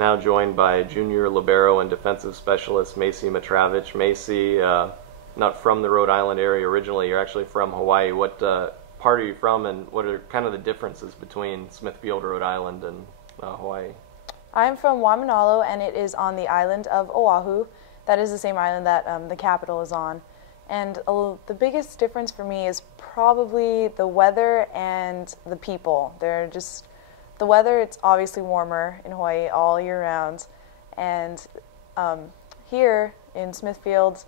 Now joined by junior libero and defensive specialist Macy Mitravich. Macy, not from the Rhode Island area originally, you're actually from Hawaii. What part are you from, and what are kind of the differences between Smithfield, Rhode Island, and Hawaii? I'm from Waimanalo, and it is on the island of Oahu. That is the same island that the capital is on. And the biggest difference for me is probably the weather and the people. The weather, it's obviously warmer in Hawaii all year round. And here in Smithfield,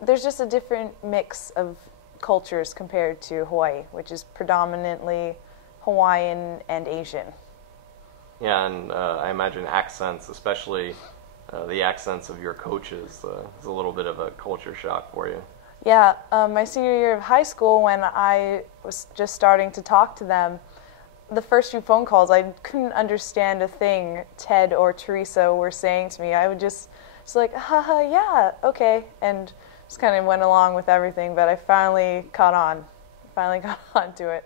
there's just a different mix of cultures compared to Hawaii, which is predominantly Hawaiian and Asian. Yeah, and I imagine accents, especially the accents of your coaches, is a little bit of a culture shock for you. Yeah, my senior year of high school, when I was just starting to talk to them, the first few phone calls, I couldn't understand a thing Ted or Teresa were saying to me. I would just like, haha, yeah, okay, and just kind of went along with everything, but I finally caught on to it.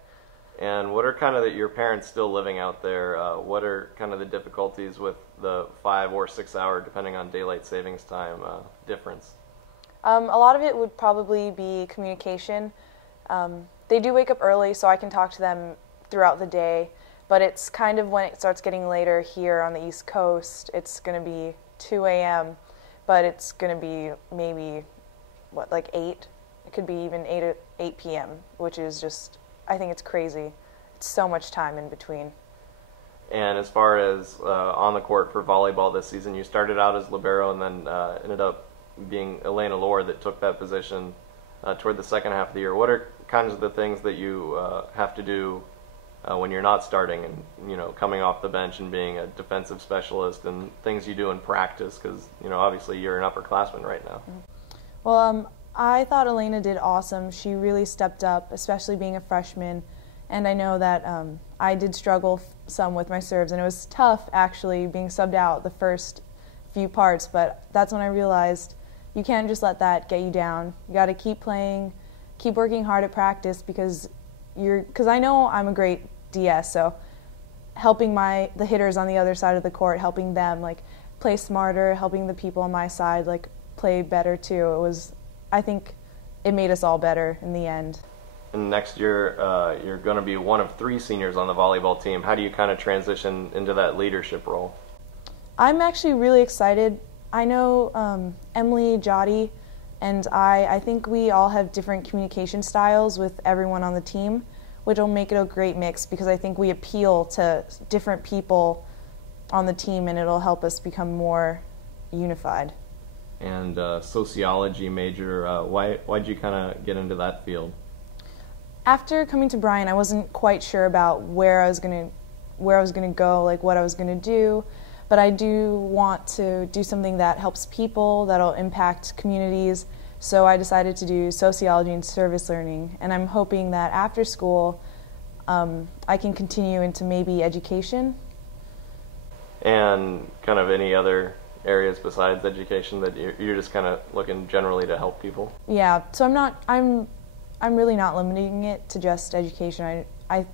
And what are kind of your parents still living out there? What are kind of the difficulties with the 5 or 6 hour, depending on daylight savings time, difference? A lot of it would probably be communication. They do wake up early, so I can talk to them throughout the day, but it's kind of when it starts getting later here on the East Coast, it's going to be 2 a.m., but it's going to be maybe, like 8? It could be even 8 p.m., which is just, I think it's crazy. It's so much time in between. And as far as on the court for volleyball this season, you started out as libero and then ended up being Elena Lohr that took that position toward the second half of the year. What are kinds of the things that you have to do when you're not starting and, coming off the bench and being a defensive specialist, and things you do in practice? Because, obviously you're an upperclassman right now. Well, I thought Elena did awesome. She really stepped up, especially being a freshman. And I know that I did struggle some with my serves, and it was tough actually being subbed out the first few parts, but that's when I realized you can't just let that get you down. You got to keep playing, keep working hard at practice, because I know I'm a great DS, so helping the hitters on the other side of the court, helping them play smarter, helping the people on my side play better too. I think it made us all better in the end. And next year, you're going to be one of 3 seniors on the volleyball team. How do you kind of transition into that leadership role? I'm actually really excited. I know Emily, Jody, and I think we all have different communication styles with everyone on the team, which will make it a great mix, because I think we appeal to different people on the team, and it'll help us become more unified. And sociology major, why'd you kind of get into that field? After coming to Bryant, I wasn't quite sure about where I was gonna go, what I was gonna do, but I do want to do something that helps people, that'll impact communities. So I decided to do sociology and service learning, and I'm hoping that after school I can continue into maybe education. And kind of any other areas besides education that you're just kind of looking generally to help people? Yeah, so I'm really not limiting it to just education. I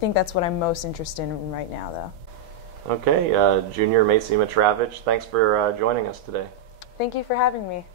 think that's what I'm most interested in right now, though. Okay, junior Macy Mitravich, thanks for joining us today. Thank you for having me.